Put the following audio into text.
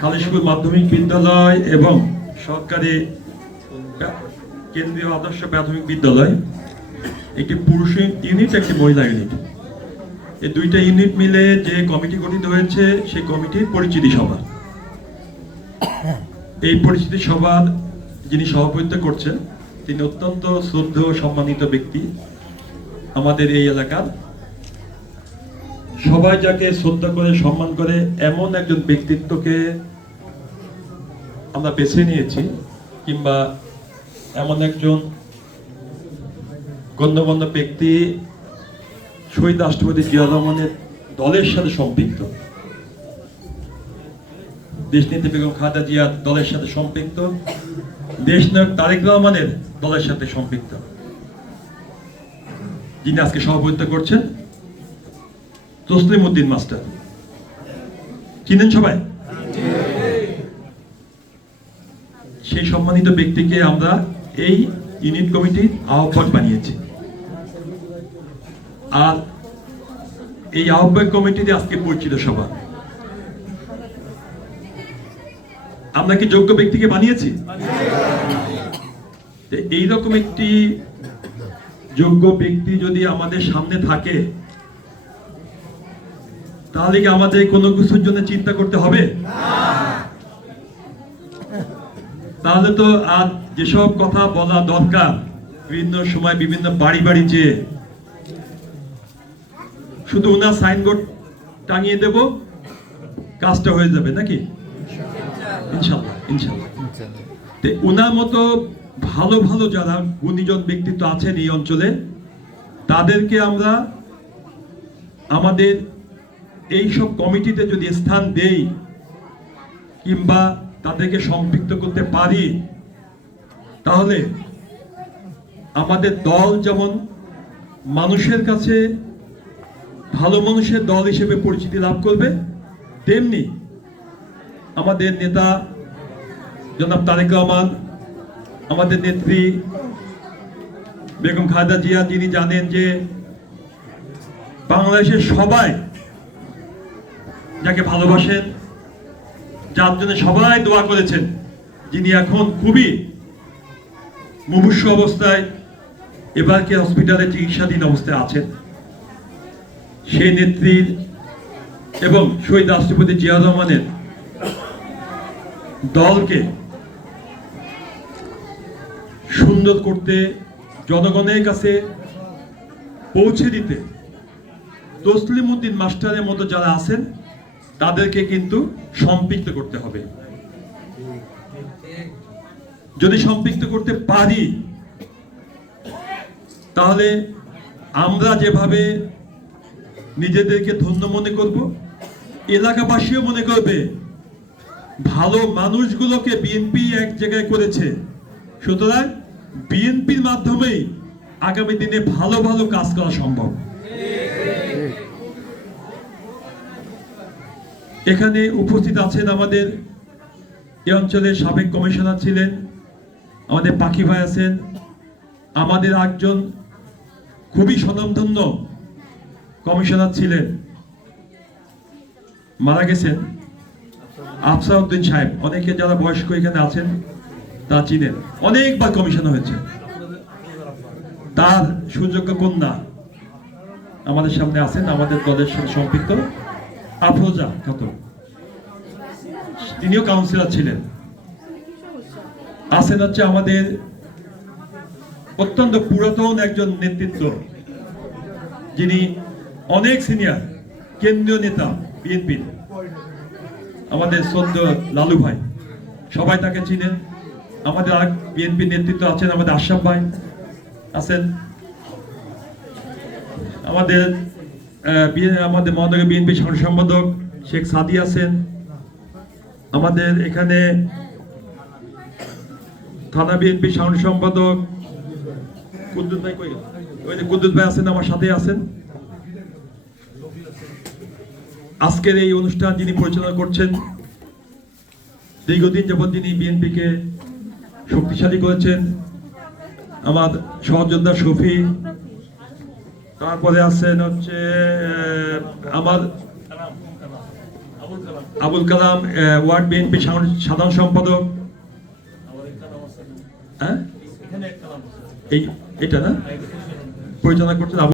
কালীশপুর মাধ্যমিক বিদ্যালয় এবং সরকারি কেন্দ্রীয় আদর্শ প্রাথমিক বিদ্যালয় একটি পুরুষ ইউনিট, একটি মহিলা ইউনিট, এই দুইটা ইউনিট মিলে যে কমিটি গঠিত হয়েছে সেই কমিটির পরিচিতি সভা। এই পরিচিতি সভার যিনি সভাপতিত্ব করছেন তিনি অত্যন্ত শ্রদ্ধেয় সম্মানিত ব্যক্তি আমাদের এই এলাকার। সবাই যাকে শ্রদ্ধা করে সম্মান করে এমন একজন ব্যক্তিত্বকে আমরা বেছে নিয়েছি, কিংবা এমন একজন গণ্যমান্য ব্যক্তি শহীদ রাষ্ট্রপতি জিয়া রহমানের দলের সাথে সম্পৃক্ত, দেশনেত্রী বেগম খালেদা জিয়ার দলের সাথে সম্পৃক্ত, দেশনায়ক তারেক রহমানের দলের সাথে সম্পৃক্ত, যিনি আজকে সভাপতিত্ব করছেন তসলিম উদ্দিন মাস্টার। চিনেন সবাই? সেই সম্মানিত ব্যক্তিকে আমরা এই ইউনিট কমিটির আহ্বায়ক বানিয়েছি। আর এই আহ্বায়ক কমিটিতে আজকে পরিচিত সভা। আমরা কি যোগ্য ব্যক্তিকে বানিয়েছি? এইরকম একটি যোগ্য ব্যক্তি যদি আমাদের সামনে থাকে তাহলে কি আমাদের কোনো কিছুর জন্য চিন্তা করতে হবে? তাহলে তো আর যেসব কথা বলা দরকার বিভিন্ন সময় বিভিন্ন বাড়ি বাড়ি যে শুধু ওনার সাইনবোর্ড টাঙিয়ে দেব, কাজটা হয়ে যাবে নাকি? ইনশাআল্লাহ ইনশাআল্লাহ। ওনার মতো ভালো ভালো যারা গুণীজন ব্যক্তিত্ব আছেন এই অঞ্চলে, তাদেরকে আমরা আমাদের এই সব কমিটিতে যদি স্থান দেই কিংবা তাদেরকে সম্পৃক্ত করতে পারি, তাহলে আমাদের দল যেমন মানুষের কাছে ভালো মানুষের দল হিসেবে পরিচিতি লাভ করবে, তেমনি আমাদের নেতা জনাব তারেক রহমান, আমাদের নেত্রী বেগম খালেদা জিয়া, যিনি জানেন যে বাংলাদেশের সবাই যাকে ভালোবাসেন, যার জন্য সবাই দোয়া করেছেন, যিনি এখন খুবই মুমূর্ষু অবস্থায় এবারকে হসপিটালে চিকিৎসাধীন অবস্থায় আছেন, সেই নেত্রীর এবং শহীদ রাষ্ট্রপতি জিয়া রহমানের দলকে সুন্দর করতে, জনগণের কাছে পৌঁছে দিতে তসলিম উদ্দিন মাস্টারের মতো যারা আছেন তাদেরকে কিন্তু সম্পৃক্ত করতে হবে। যদি সম্পৃক্ত করতে পারি তাহলে আমরা যেভাবে নিজেদেরকে ধন্য মনে করব, এলাকাবাসীও মনে করবে ভালো মানুষগুলোকে বিএনপি এক জায়গায় করেছে, সুতরাং বিএনপির মাধ্যমেই আগামী দিনে ভালো ভালো কাজ করা সম্ভব। এখানে উপস্থিত আছেন আমাদের এই অঞ্চলের সাবেক কমিশনার ছিলেন আমাদের পাখি ভাই আছেন, আমাদের একজন খুবই স্বনামধন্য কমিশনার ছিলেন, মারা গেছেন, আফসার উদ্দিন সাহেব। অনেকে যারা বয়স্ক এখানে আছেন তা চিনেন, অনেকবার কমিশনার হয়েছে। তার সুযোগ্য কন্যা আমাদের সামনে আছেন, আমাদের দলের সাথে সম্পৃক্ত আফরোজা খাতুন, তিনিও কাউন্সিলর ছিলেন। আছেন হচ্ছে আমাদের অত্যন্ত পুরাতন একজন নেতৃত্ব, যিনি অনেক সিনিয়র কেন্দ্রীয় নেতা বিএনপির, আমাদের শ্রদ্ধেয় লালু ভাই, সবাই তাকে চিনেন। আমাদের বিএনপি নেতৃত্ব আছেন আমাদের আশরাফ ভাই আছেন, আমাদের মহানগর বিএনপি সাধারণ সম্পাদক শেখ সাদি আছেন, আমাদের এখানে থানা বিএনপি সাধারণ সম্পাদক কুদ্দুস ভাই, কুদ্দুস ভাই আছেন, আমার সাথে আছেন। আজকের এই অনুষ্ঠান যিনি পরিচালনা করছেন, দীর্ঘদিন যাবৎ যিনি বিএনপিকে শক্তিশালী করেছেন, আমার সহযোদ্ধা শফি, তারপরে আছেন হচ্ছে আমার আবুল কালাম ওয়ার্ড বিএনপি সাধারণ সম্পাদক। হ্যাঁ, এটা না পরিচালনা করছেন